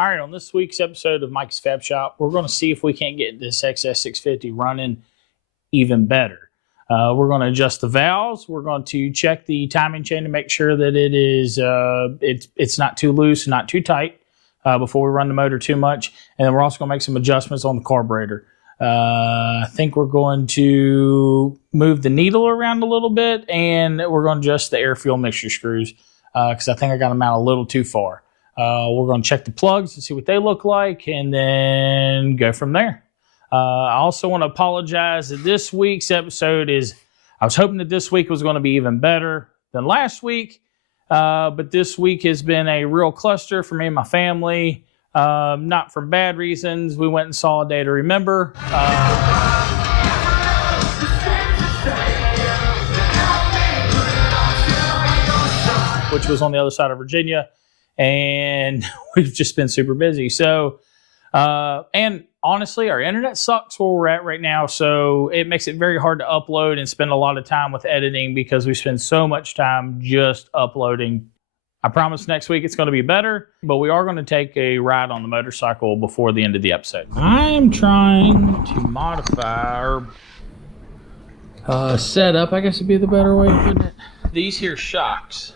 All right, on this week's episode of Mikey's Fab Shop, we're going to see if we can't get this XS650 running even better. We're going to adjust the valves. We're going to check the timing chain to make sure that it is it's not too loose, not too tight before we run the motor too much. And then we're also going to make some adjustments on the carburetor. I think we're going to move the needle around a little bit, and we're going to adjust the air fuel mixture screws because I think I got them out a little too far. We're going to check the plugs and see what they look like and then go from there. I also want to apologize that this week's episode I was hoping that this week was going to be even better than last week, but this week has been a real cluster for me and my family, not for bad reasons. We went and saw A Day to Remember. Which was on the other side of Virginia. And we've just been super busy. So, and honestly, our internet sucks where we're at right now. So it makes it very hard to upload and spend a lot of time with editing because we spend so much time just uploading. I promise next week it's going to be better, but we are going to take a ride on the motorcycle before the end of the episode. I'm trying to modify our setup, I guess would be the better way of putting it. These here shocks.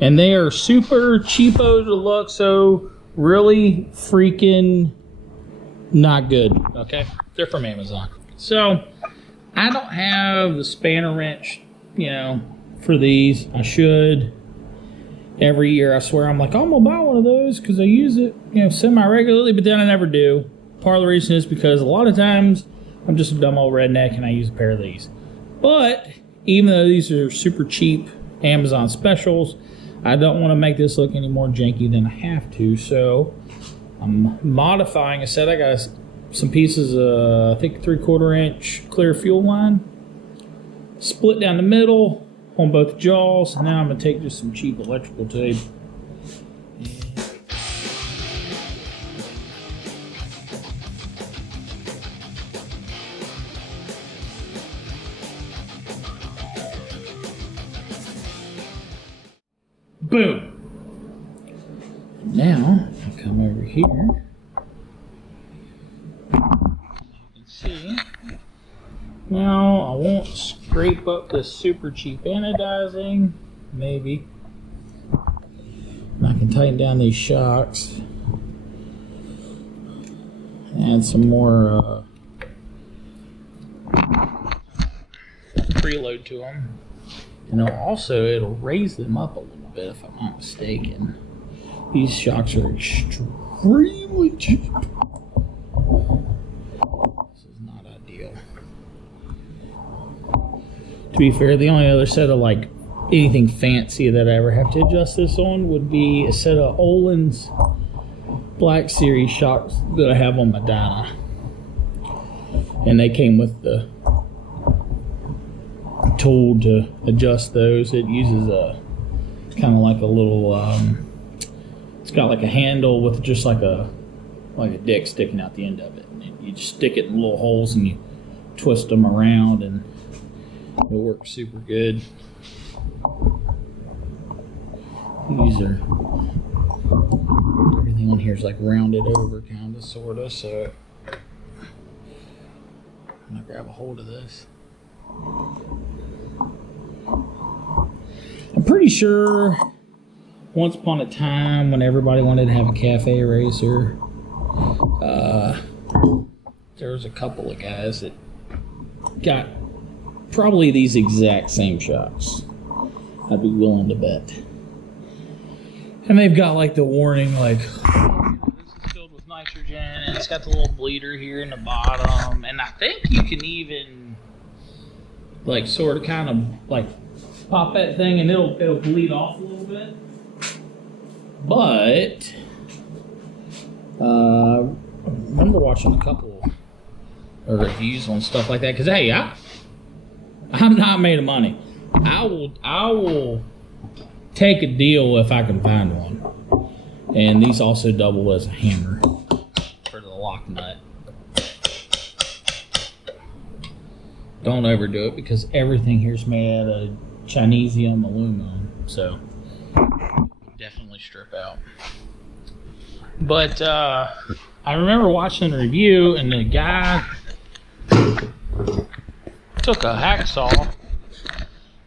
And they are super cheapo to look, so really freaking not good, okay? They're from Amazon. So, I don't have the spanner wrench, for these. I should. Every year, I swear, I'm like, I'm going to buy one of those because I use it, semi-regularly, but then I never do. Part of the reason is because a lot of times, I'm just a dumb old redneck and I use a pair of these. But, even though these are super cheap Amazon specials, I don't want to make this look any more janky than I have to, so I'm modifying. I said I got some pieces of, I think, 3/4 inch clear fuel line, split down the middle on both jaws. Now I'm going to take just some cheap electrical tape. Boom. Now, I come over here. You can see. Now, I won't scrape up this super cheap anodizing. Maybe. And I can tighten down these shocks. Add some more preload to them. Also, it'll raise them up a little bit if I'm not mistaken. These shocks are extremely cheap. This is not ideal. To be fair, the only other set of anything fancy that I ever have to adjust this on would be a set of Olin's Black Series shocks that I have on my Dyna. And they came with the tool to adjust those. It uses a kind of like a little it's got like a handle with just like a dick sticking out the end of it, and you just stick it in little holes and you twist them around and it works super good. These are, everything on here is like rounded over kind of sort of, so I'm gonna grab a hold of this. I'm pretty sure once upon a time when everybody wanted to have a cafe racer, there was a couple of guys that got probably these exact same shocks. I'd be willing to bet. And they've got like the warning, this is filled with nitrogen, and it's got the little bleeder here in the bottom, and I think you can even sort of kind of pop that thing and it'll bleed off a little bit. But I remember watching a couple of reviews on stuff like that because hey, I'm not made of money. I will take a deal if I can find one. And these also double as a hammer for the lock nut. Don't overdo it because everything here is made out of Chinesium aluminum, so definitely strip out. But I remember watching a review, and the guy took a hacksaw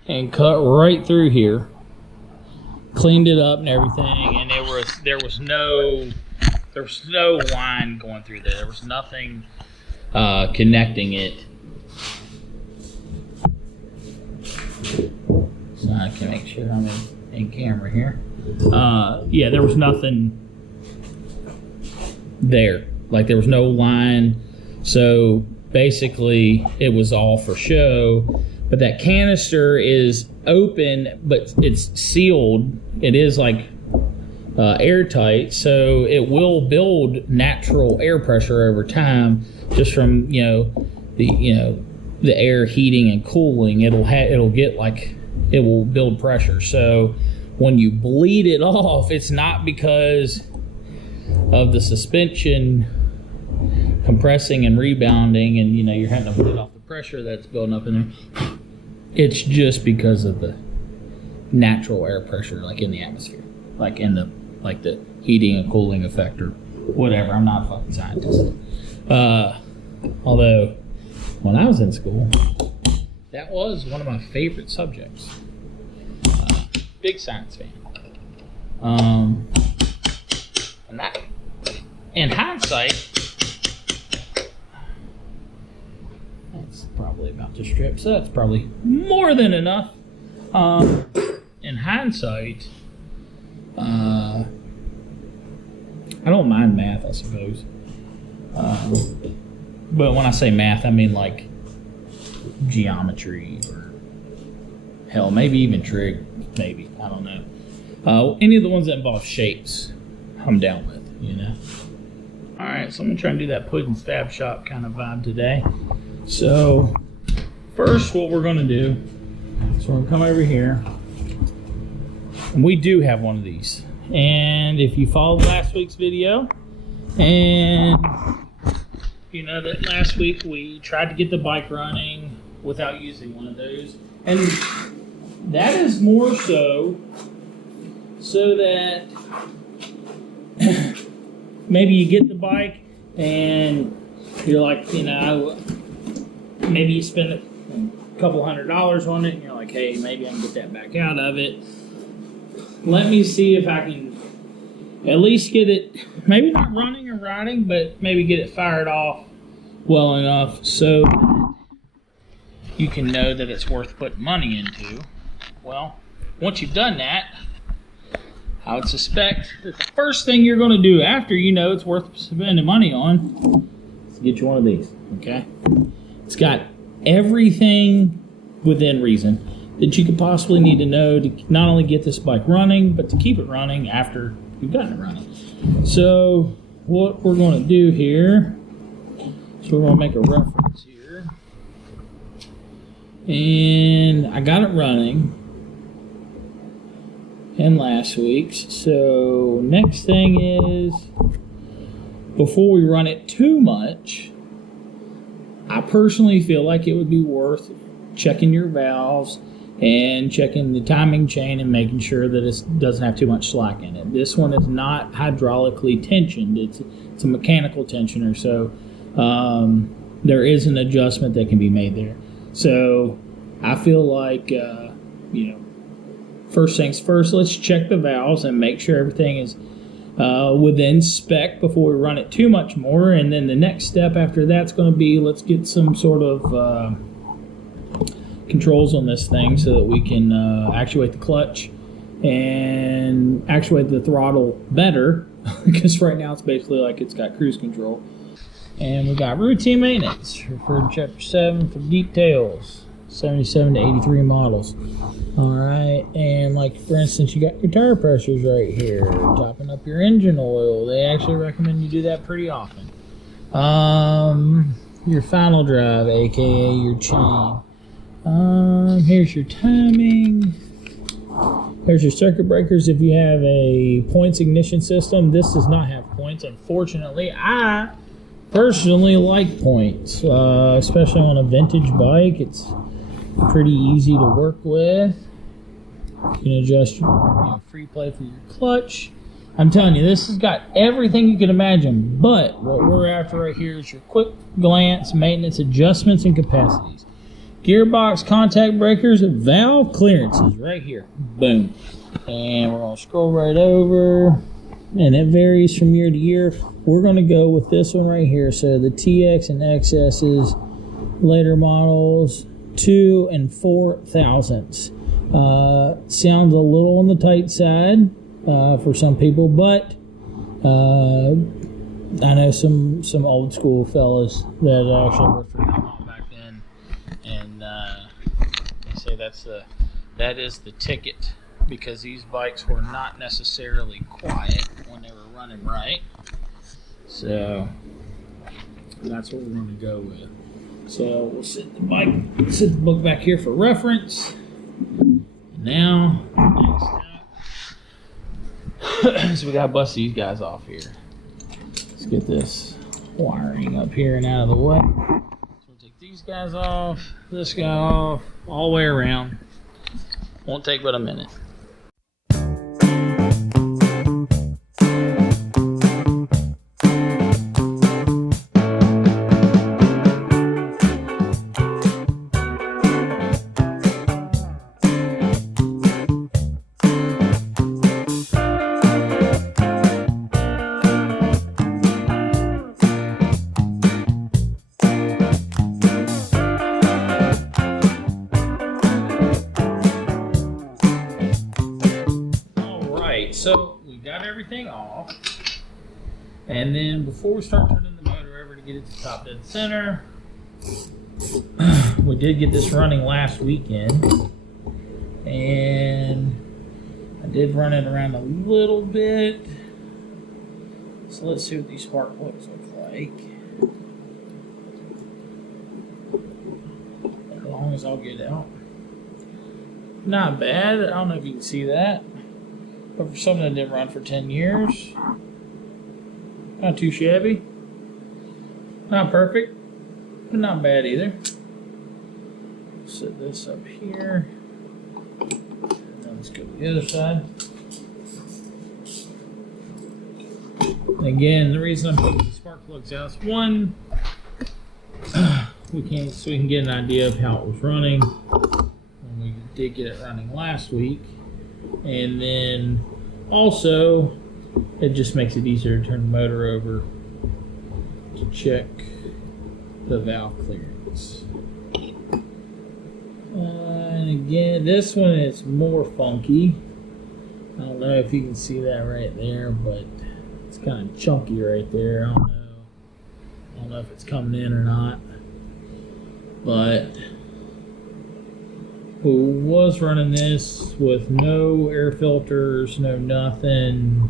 and cut right through here, cleaned it up and everything, and there was no line going through there. There was nothing connecting it. So I can make sure I'm in camera here. Yeah, there was nothing there. Like, there was no line. So basically it was all for show. But that canister is open, but it's sealed. It is like airtight, so it will build natural air pressure over time, just from the air heating and cooling. It'll get like, it will build pressure. So when you bleed it off, it's not because of the suspension compressing and rebounding, and you're having to bleed off the pressure that's building up in there. It's just because of the natural air pressure, like in the atmosphere, like in the heating and cooling effect or whatever. I'm not a fucking scientist. Although when I was in school, that was one of my favorite subjects. Big science fan. And that, in hindsight, that's probably about to strip, so that's probably more than enough. In hindsight, I don't mind math, I suppose. But when I say math, I mean like geometry, or hell, maybe even trig, maybe, I don't know. Any of the ones that involve shapes, I'm down with, All right, so I'm gonna try and do that pudding stab shop kind of vibe today. So first, what we're gonna do is we're gonna come over here, and we do have one of these. And if you followed last week's video, and you know that last week we tried to get the bike running without using one of those, and that is more so that maybe you get the bike and you're like, maybe you spend a couple $100 on it, and you're like, hey, maybe I can get that back out of it. Let me see if I can at least get it, maybe not running or riding, but maybe get it fired off well enough so that you can know that it's worth putting money into. Well, once you've done that, I would suspect that the first thing you're going to do after you know it's worth spending money on is get you one of these, okay? It's got everything within reason that you could possibly need to know to not only get this bike running, but to keep it running after you've gotten it running. So what we're going to do here, so we're going to make a reference here. And I got it running in last week's. So next thing is, before we run it too much, I personally feel like it would be worth checking your valves and checking the timing chain and making sure that it doesn't have too much slack in it. This one is not hydraulically tensioned. It's a mechanical tensioner, so there is an adjustment that can be made there. So I feel like, first things first, let's check the valves and make sure everything is within spec before we run it too much more. And then the next step after that's going to be, let's get some sort of controls on this thing so that we can actuate the clutch and actuate the throttle better, because right now it's basically like it's got cruise control. And we got routine maintenance, refer to chapter 7 for details, 77 to 83 models. All right, and like for instance, you got your tire pressures right here, topping up your engine oil. They actually recommend you do that pretty often. Your final drive, aka your chain. Here's your timing. There's your circuit breakers if you have a points ignition system. This does not have points, unfortunately. I personally like points, especially on a vintage bike. It's pretty easy to work with. You can adjust your free play for your clutch. I'm telling you, this has got everything you can imagine, but what we're after right here is your quick glance maintenance adjustments and capacities. Gearbox contact breakers, valve clearances right here. Boom. And we're going to scroll right over, and it varies from year to year. We're going to go with this one right here. So the TX and XS's, later models, 2 and 4 thousandths. Sounds a little on the tight side for some people, but I know some old school fellas that actually worked for Yamaha back then, and they say that is the ticket, because these bikes were not necessarily quiet when they were running right. So that's what we're going to go with. So we'll set the book back here for reference. Now, so we gotta bust these guys off here. Let's get this wiring up here and out of the way. So we'll take these guys off, this guy off, all the way around. Won't take but a minute. So we got everything off, and then before we start turning the motor over to get it to top dead center, we did get this running last weekend, and I did run it around a little bit. So let's see what these spark plugs look like. As long as I'll get out. Not bad. I don't know if you can see that. But for something that didn't run for 10 years, not too shabby. Not perfect, but not bad either. Set this up here. And then let's go to the other side. Again, the reason I'm putting the spark plugs out is one, so we can get an idea of how it was running when we did get it running last week. And then also, it just makes it easier to turn the motor over to check the valve clearance. And again, this one is more funky. I don't know if you can see that right there, but it's kind of chunky right there. I don't know if it's coming in or not. But we was running this with no air filters, no nothing,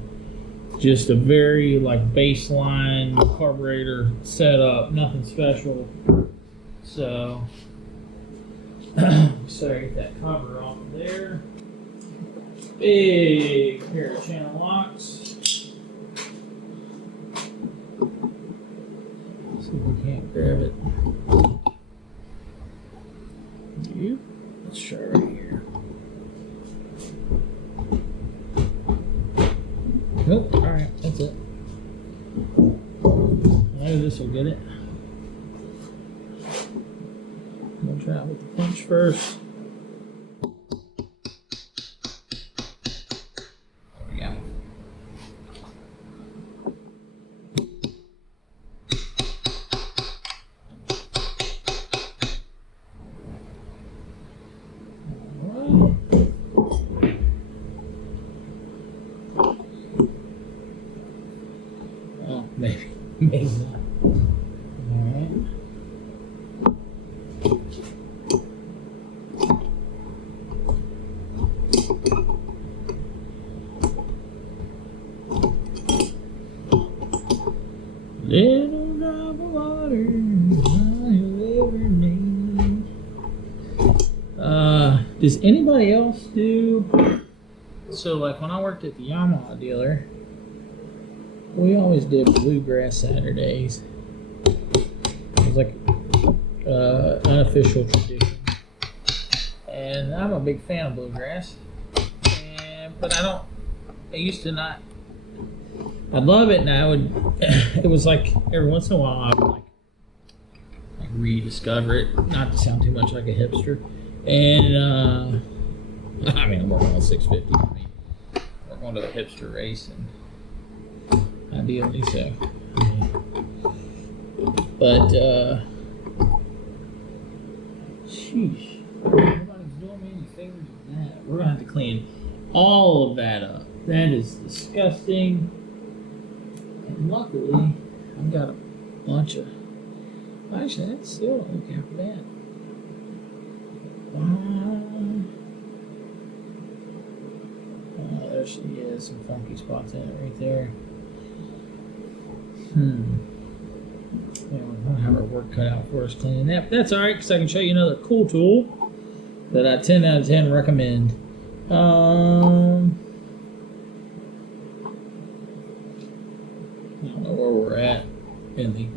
just a very like baseline carburetor setup, nothing special. So get that cover off of there. Big pair of channel locks. See if we can't grab it. Let's try right here. Nope. All right, that's it. Maybe this will get it. We'll try it with the punch first. There we go. Maybe not. Alright. Little drop of water, all you ever need. Does anybody else do? So, like when I worked at the Yamaha dealer, we always did bluegrass Saturdays. It was like unofficial tradition. And I'm a big fan of bluegrass. But I used to not I'd love it, and I would. It was like every once in a while I would like rediscover it. Not to sound too much like a hipster, and I mean I'm working on 650. I mean, we're going to the hipster race, and ideally so. But sheesh, nobody's doing me any favors with that. We're gonna have to clean all of that up. That is disgusting. And luckily, I've got a bunch of. Actually, that's still don't look half bad. There she is. Some funky spots in it right there. Yeah, we'll have our work cut out for us cleaning that. But that's alright, because I can show you another cool tool that I 10 out of 10 recommend. I don't know where we're at in the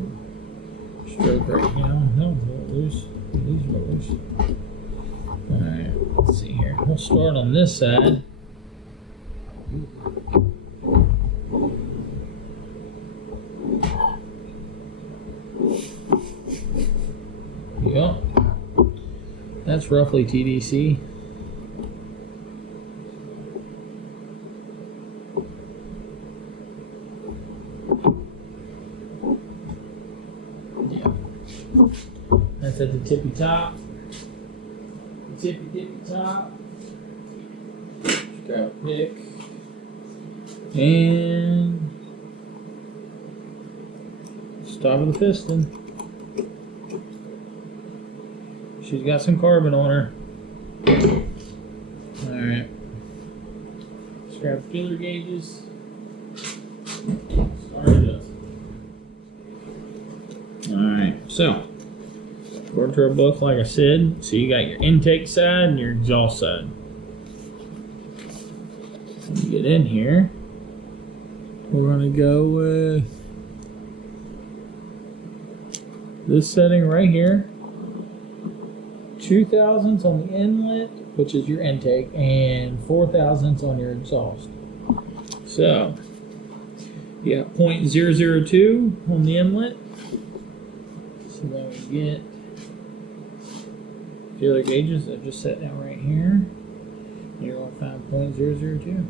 stroke right now. No, loose. These are loose. Alright, let's see here. We'll start on this side. Yep. That's roughly TDC. Yeah. That's at the tippy top. The tippy top. Just grab a pick. And stop of the piston. She's got some carbon on her. Alright. Let's grab feeler gauges. Start it up. Alright, so according to our book, like I said, so you got your intake side and your exhaust side. When you get in here, we're going to go with this setting right here. 2 thousandths on the inlet, which is your intake, and 4 thousandths on your exhaust. So you got 0.002 on the inlet. So then we get feeler gauges that just set down right here. You're going to find 0.002.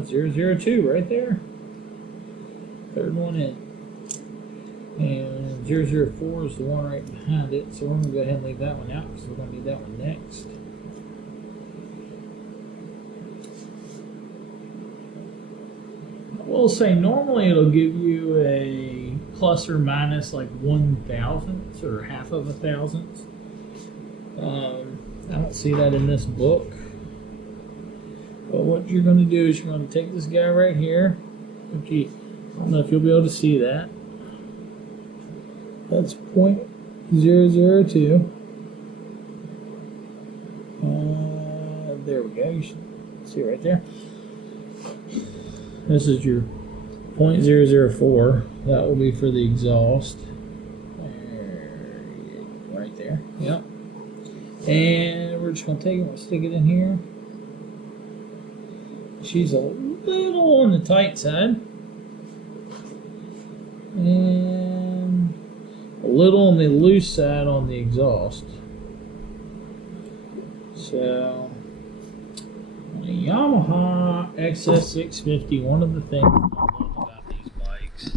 0.002 right there. Third one in. And 004 is the one right behind it. So we're going to go ahead and leave that one out because we're going to need that one next. I will say normally it'll give you a plus or minus like 1/1000th or half of a thousandth. I don't see that in this book. But what you're going to do is you're going to take this guy right here. Okay, I don't know if you'll be able to see that. That's 0.002. There we go. You should see right there. This is your 0.004. That will be for the exhaust. Right there. Yep. And we're just going to take it and stick it in here. She's a little on the tight side. And a little on the loose side on the exhaust. So, on a Yamaha XS650, one of the things I love about these bikes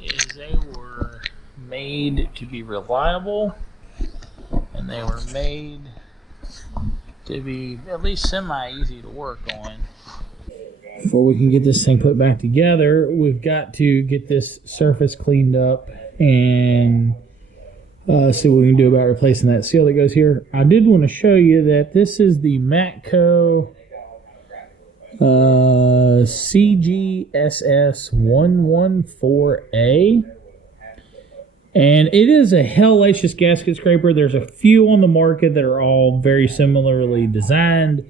is they were made to be reliable, and they were made to be at least semi-easy to work on. Before we can get this thing put back together, we've got to get this surface cleaned up and see what we can do about replacing that seal that goes here. I did want to show you that this is the Matco CGSS114A, and it is a hellacious gasket scraper. There's a few on the market that are all very similarly designed.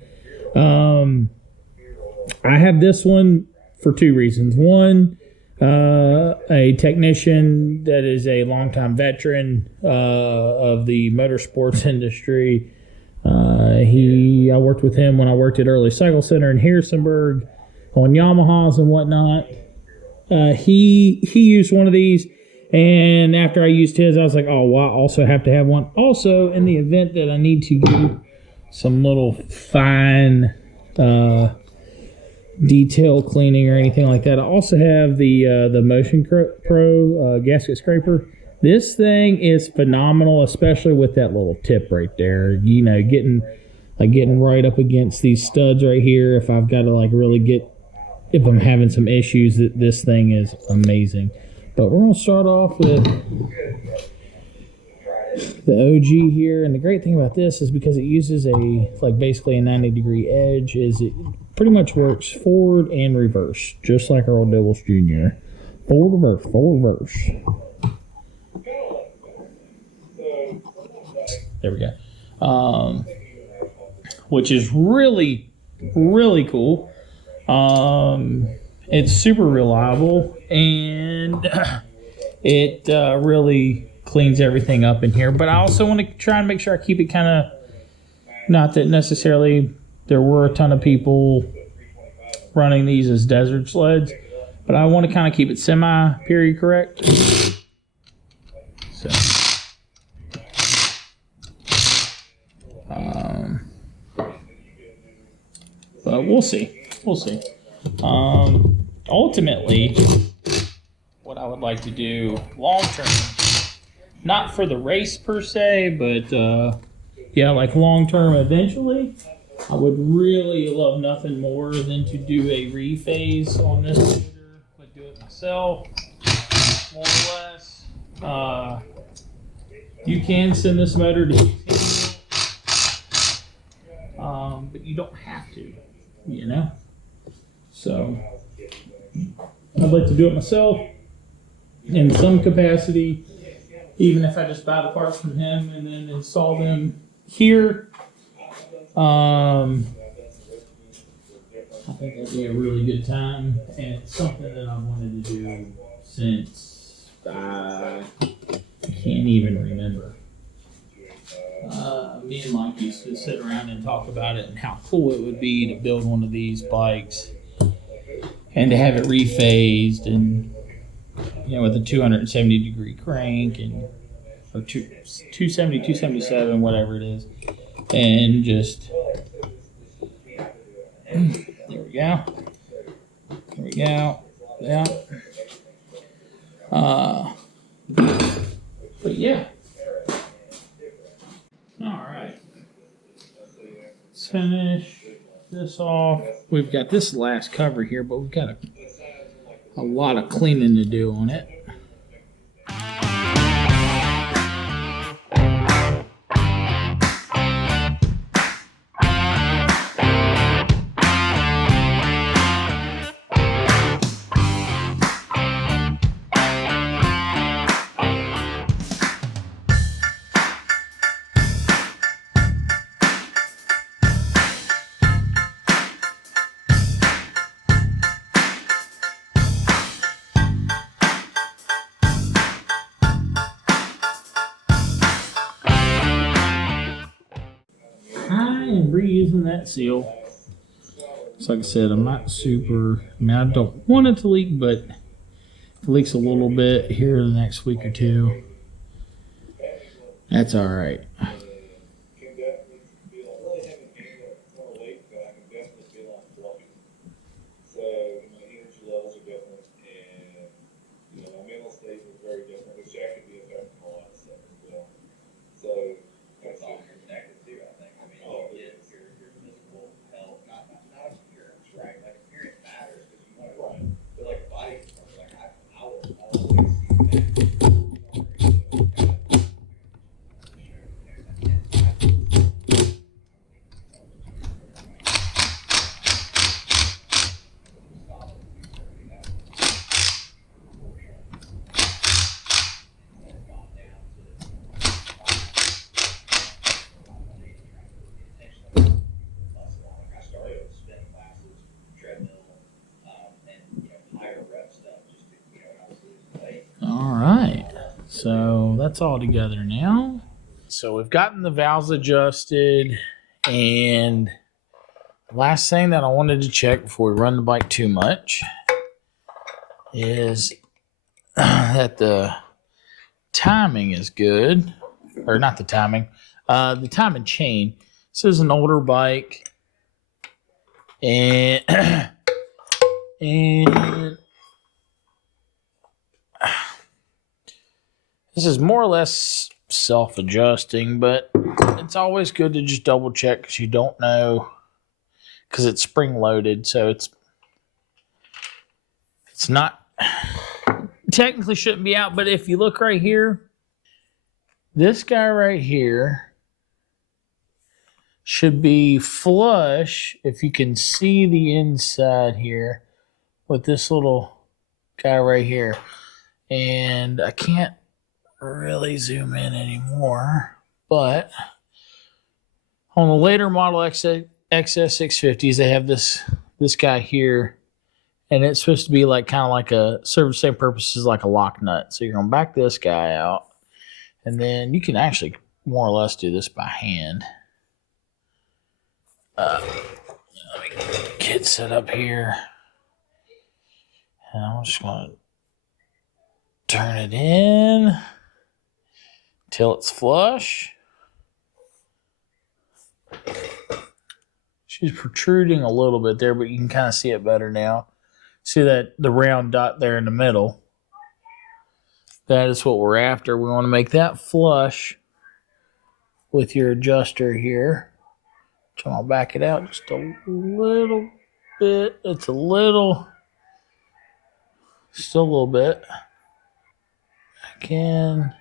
I have this one for 2 reasons. One, a technician that is a longtime veteran of the motorsports industry. I worked with him when I worked at Early Cycle Center in Harrisonburg on Yamahas and whatnot. He used one of these, and after I used his, I was like, oh, well, I also have to have one. Also, in the event that I need to do some little fine detail cleaning or anything like that, I also have the Motion Pro gasket scraper. This thing is phenomenal, especially with that little tip right there. You know, getting right up against these studs right here. If I've got to if I'm having some issues, this thing is amazing. But we're gonna start off with the OG here, and the great thing about this is because it uses basically a 90-degree edge, is it pretty much works forward and reverse, just like our old Devils Jr. Forward, reverse. There we go. Which is really, really cool. It's super reliable, and it really cleans everything up in here. But I also want to try and make sure I keep it kind of, not that necessarily there were a ton of people running these as desert sleds, but I want to kind of keep it semi-period correct. So, but we'll see. We'll see. Ultimately, what I would like to do long term, not for the race per se, but yeah, like long term eventually, I would really love nothing more than to do a rephase on this motor, but do it myself, more or less. You can send this motor to but you don't have to, you know? So I'd like to do it myself in some capacity, even if I just buy the parts from him and then install them here. I think that'd be a really good time, and it's something that I've wanted to do since I can't even remember. Me and Mikey used to sit around and talk about it and how cool it would be to build one of these bikes and to have it rephased, and with a 270-degree crank, and or 270, 277, whatever it is, and just there we go. There we go. Yeah. But yeah. All right. Let's finish this off. We've got this last cover here, but we've got a lot of cleaning to do on it. Reusing that seal. So like I said, I'm not super, I don't want it to leak, but if it leaks a little bit here in the next week or two, that's all right. So that's all together now. So we've gotten the valves adjusted, and the last thing that I wanted to check before we run the bike too much is that the timing is good. Or not the timing, the timing chain. This is an older bike, and this is more or less self-adjusting, but it's always good to just double check because you don't know, because it's spring-loaded, so it's not, technically shouldn't be out, but if you look right here, this guy right here should be flush, if you can see the inside here, with this little guy right here. And I can't really zoom in anymore, but on the later model XS650s, they have this guy here, and it's supposed to be like kind of like serve the same purpose as like a lock nut. So you're gonna back this guy out, and then you can actually more or less do this by hand. Let me get set up here, and I'm just gonna turn it in till it's flush. She's protruding a little bit there, but you can kind of see it better now. See that the round dot there in the middle? That is what we're after. We want to make that flush with your adjuster here. So I'll back it out just a little bit. It's a little, still a little bit. Again,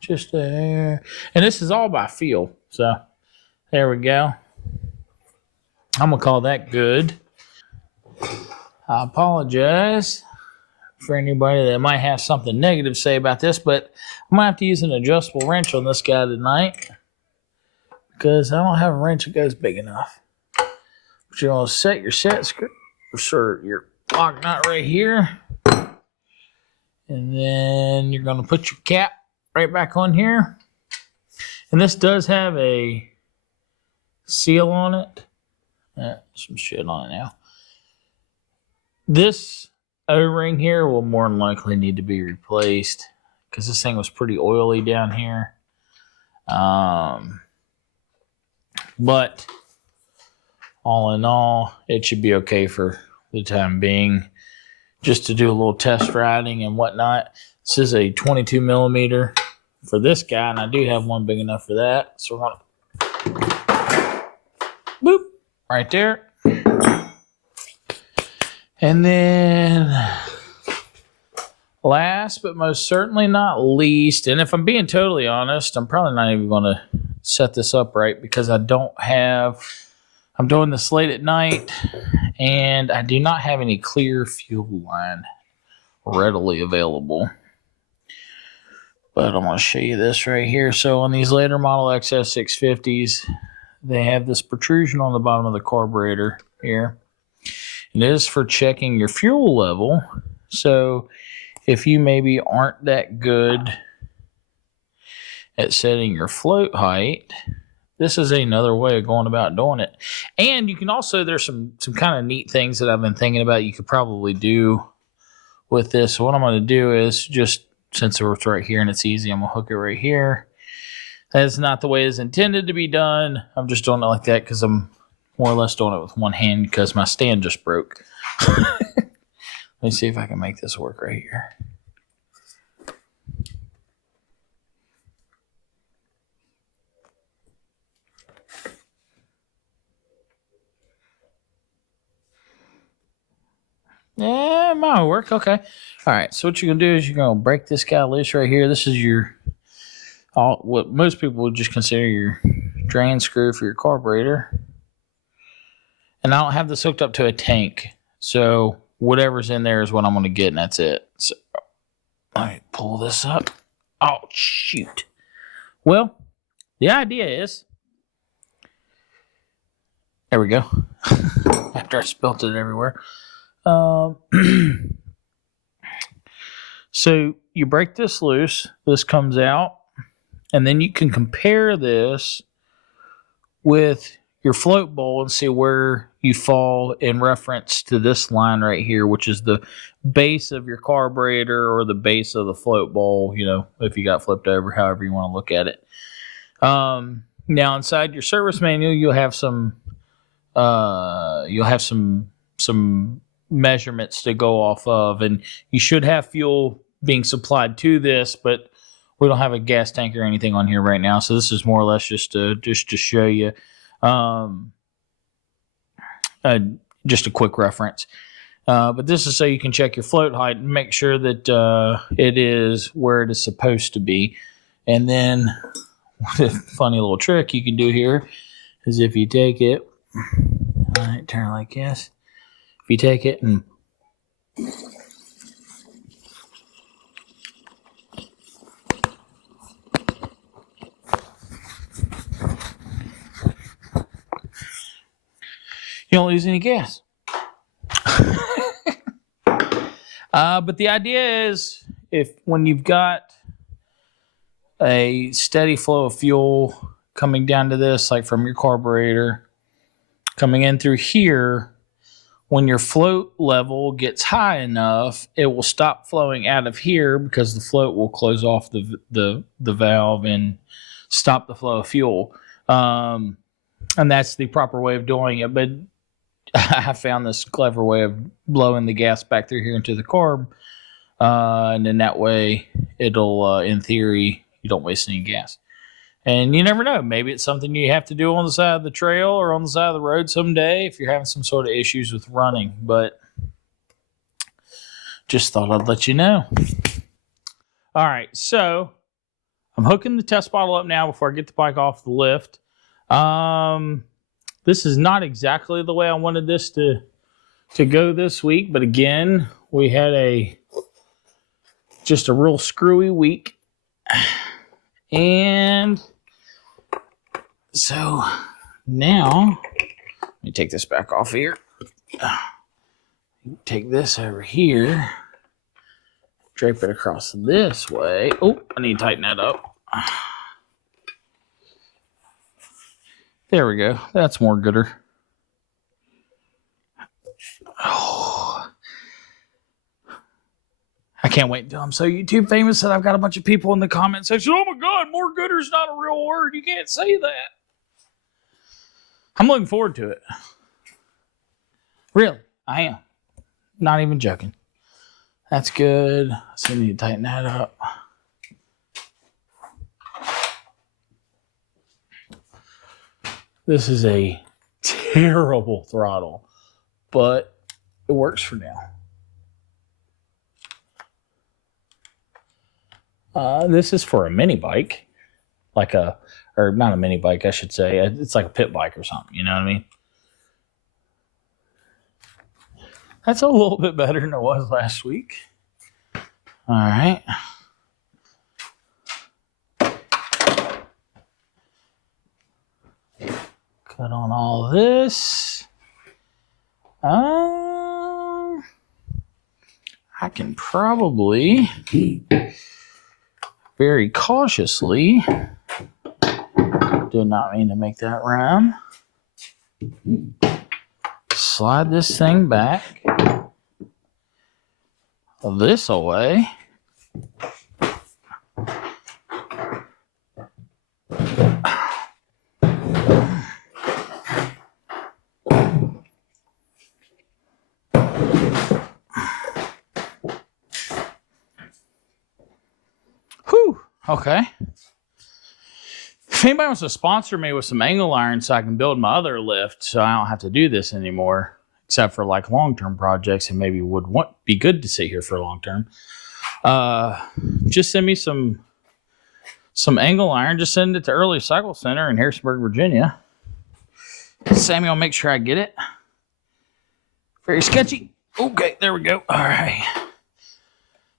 just there. And this is all by feel. So there we go. I'm going to call that good. I apologize for anybody that might have something negative to say about this, but I'm going to have to use an adjustable wrench on this guy tonight because I don't have a wrench that goes big enough. But you're going to set your screw, or your lock nut right here. And then you're going to put your cap right back on here. And this does have a seal on it. Some shit on it now. This O-ring here will more than likely need to be replaced because this thing was pretty oily down here. But all in all, it should be okay for the time being, just to do a little test riding and whatnot. This is a 22 millimeter for this guy, and I do have one big enough for that. So we're gonna boop right there. And then last but most certainly not least, and if I'm being totally honest, I'm probably not even going to set this up right because I'm doing this late at night and I do not have any clear fuel line readily available. But I'm going to show you this right here. So on these later model XS650s, they have this protrusion on the bottom of the carburetor here. And it is for checking your fuel level. So if you maybe aren't that good at setting your float height, this is another way of going about doing it. And you can also, there's some kind of neat things that I've been thinking about you could probably do with this. So what I'm going to do is just, since it's right here and it's easy, I'm going to hook it right here. That's not the way it's intended to be done. I'm just doing it like that because I'm more or less doing it with one hand because my stand just broke. Let me see if I can make this work right here. Yeah, it might work. Okay. All right. So what you're going to do is you're going to break this guy loose right here. This is what most people would just consider your drain screw for your carburetor. And I don't have this hooked up to a tank. So whatever's in there is what I'm going to get, and that's it. So let me pull this up. Oh, shoot. Well, the idea is, there we go. After I spilt it everywhere. So you break this loose, this comes out, and then you can compare this with your float bowl and see where you fall in reference to this line right here, which is the base of your carburetor or the base of the float bowl, you know, if you got flipped over, however you want to look at it. Now inside your service manual, you'll have some measurements to go off of, and you should have fuel being supplied to this, but we don't have a gas tank or anything on here right now, so this is more or less just to show you, just a quick reference. But this is so you can check your float height and make sure that it is where it is supposed to be. And then, a funny little trick you can do here is if you take it, all right, turn like this. If you take it and you don't lose any gas. But the idea is, when you've got a steady flow of fuel coming down to this, like from your carburetor, coming in through here, when your float level gets high enough, it will stop flowing out of here because the float will close off the valve and stop the flow of fuel. And that's the proper way of doing it. But I found this clever way of blowing the gas back through here into the carb. And then that way it'll, in theory, you don't waste any gas. And you never know. Maybe it's something you have to do on the side of the trail or on the side of the road someday if you're having some sort of issues with running. But just thought I'd let you know. All right, so I'm hooking the test bottle up now before I get the bike off the lift. This is not exactly the way I wanted this to go this week, but again, we had just a real screwy week. And so now, let me take this back off here. Take this over here, drape it across this way. Oh, I need to tighten that up. There we go. That's more gooder. Oh, I can't wait until I'm so YouTube famous that I've got a bunch of people in the comment section. Oh my God, more gooder's not a real word. You can't say that. I'm looking forward to it. Really, I am. Not even joking. That's good. So I need to tighten that up. This is a terrible throttle, but it works for now. This is for a mini bike, or not a mini bike, I should say. It's like a pit bike or something, you know what I mean? That's a little bit better than it was last week. All right. Cut on all this. I can probably very cautiously, did not mean to make that rhyme, slide this thing back this away. Whew, okay. If anybody wants to sponsor me with some angle iron so I can build my other lift so I don't have to do this anymore, except for like long-term projects and maybe would be good to sit here for long-term, just send me some angle iron. Just send it to Early Cycle Center in Harrisonburg, Virginia. Sammy will make sure I get it. Very sketchy. Okay, there we go. All right.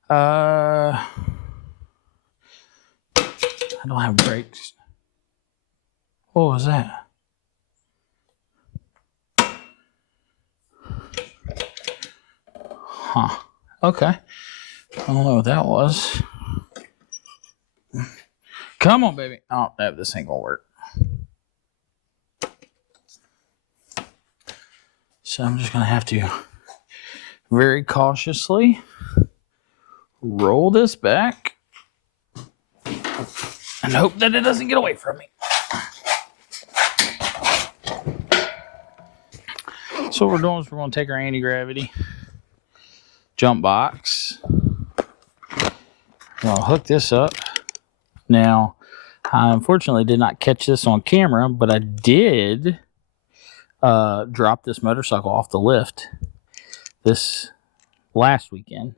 I don't have brakes. What was that? Huh. Okay. I don't know what that was. Come on, baby. Oh, no, this ain't gonna work. So I'm just gonna have to very cautiously roll this back and hope that it doesn't get away from me. So what we're doing is we're gonna take our anti-gravity jump box. I'll hook this up. Now, I unfortunately did not catch this on camera, but I did drop this motorcycle off the lift this last weekend.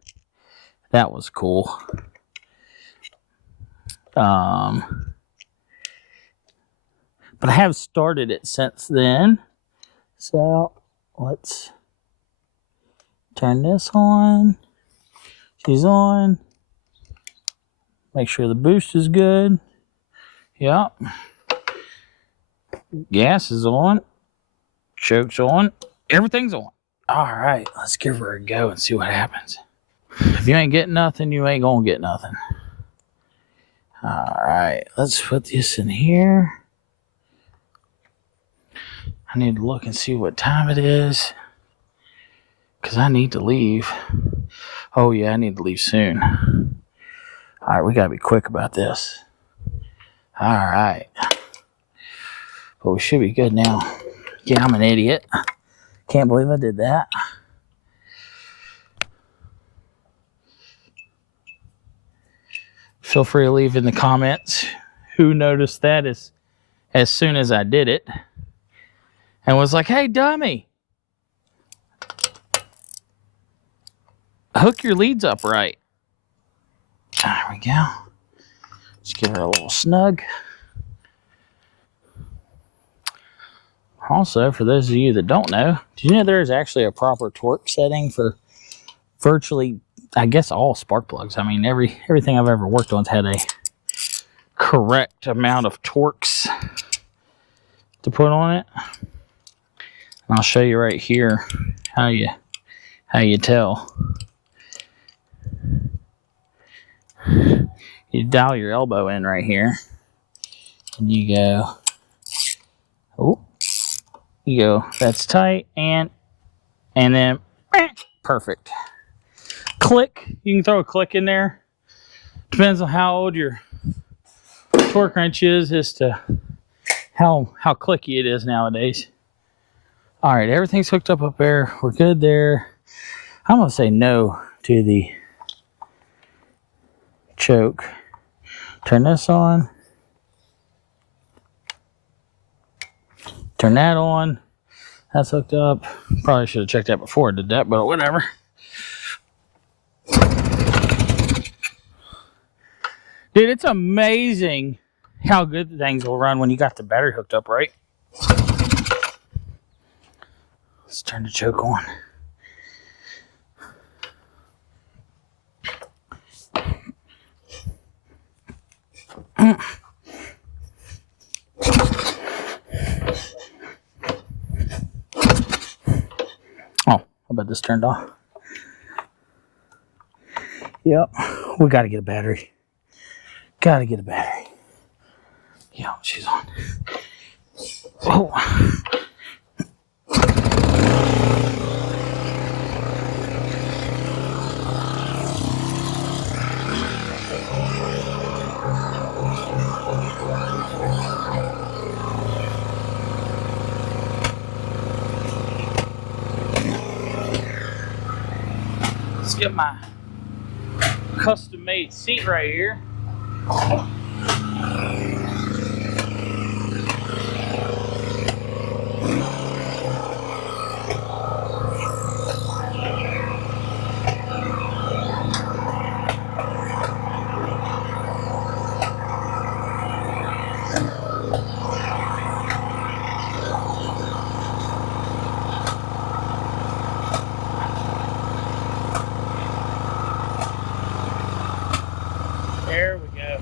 That was cool. But I have started it since then. So let's turn this on. She's on. Make sure the boost is good. Yep. Gas is on. Choke's on. Everything's on. All right, let's give her a go and see what happens. If you ain't getting nothing, you ain't gonna get nothing. All right, let's put this in here. I need to look and see what time it is, because I need to leave. Oh yeah, I need to leave soon. All right, we gotta be quick about this. All right. But we should be good now. Yeah, I'm an idiot. Can't believe I did that. Feel free to leave in the comments who noticed that as soon as I did it. And was like, hey, dummy. Hook your leads up right. There we go. Let's give her a little snug. Also, for those of you that don't know, do you know there is actually a proper torque setting for virtually, I guess, all spark plugs? I mean, everything I've ever worked on's had a correct amount of torques to put on it. And I'll show you right here how you tell. You dial your elbow in right here, and you go, oh, you go, that's tight, and then, perfect. Click, you can throw a click in there. Depends on how old your torque wrench is as to how clicky it is nowadays. All right, everything's hooked up there. We're good there. I'm gonna say no to the choke. Turn this on. Turn that on. That's hooked up. Probably should have checked that before I did that, but whatever. Dude, it's amazing how good the things will run when you got the battery hooked up right. Let's turn the choke on. Oh, I bet this turned off. Yep, we gotta get a battery. Gotta get a battery. Yep, she's on. Oh. Let's get my custom-made seat right here. There we go.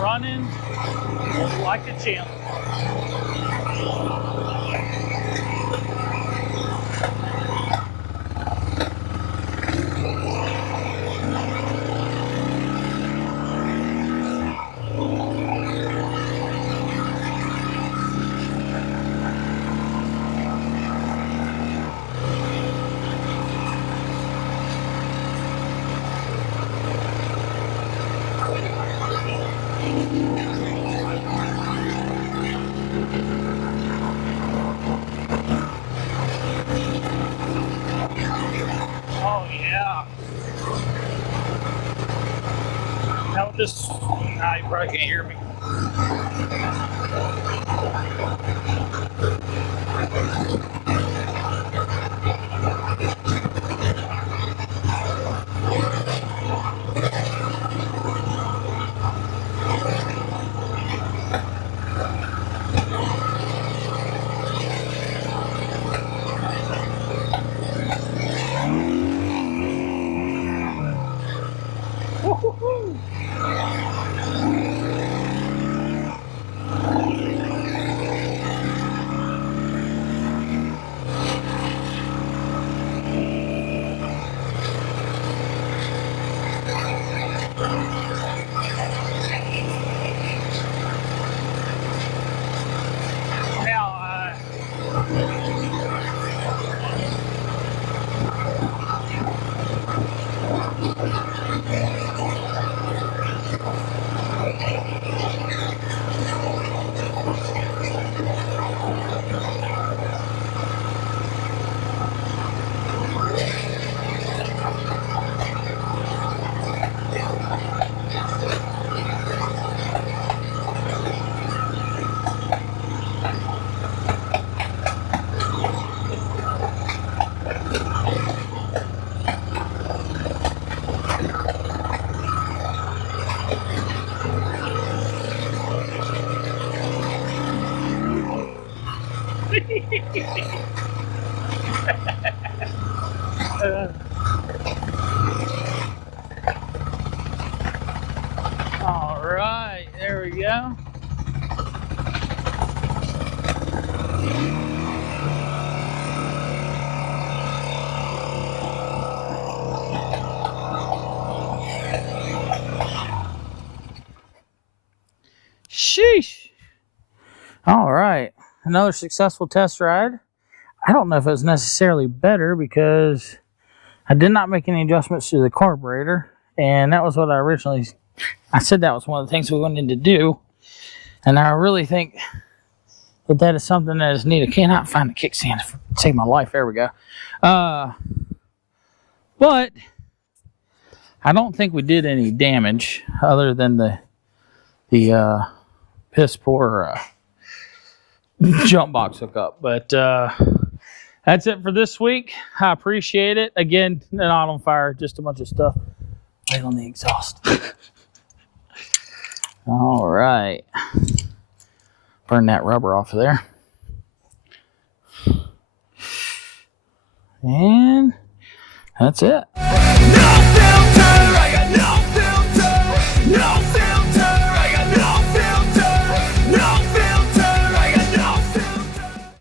Running like a champ. Oh yeah. Now this, nah, you probably can't hear me. Woo-hoo-hoo. All right, there we go. Sheesh. All right, another successful test ride. I don't know if it was necessarily better because I did not make any adjustments to the carburetor, and that was what I said that was one of the things we wanted to do, and I really think that is something that is needed. I cannot find the kickstand to save my life. There we go. But I don't think we did any damage other than the piss poor jump box hookup. But that's it for this week. I appreciate it. Again, not on fire, just a bunch of stuff right on the exhaust. All right. Burn that rubber off of there. And that's it. No filter, I got no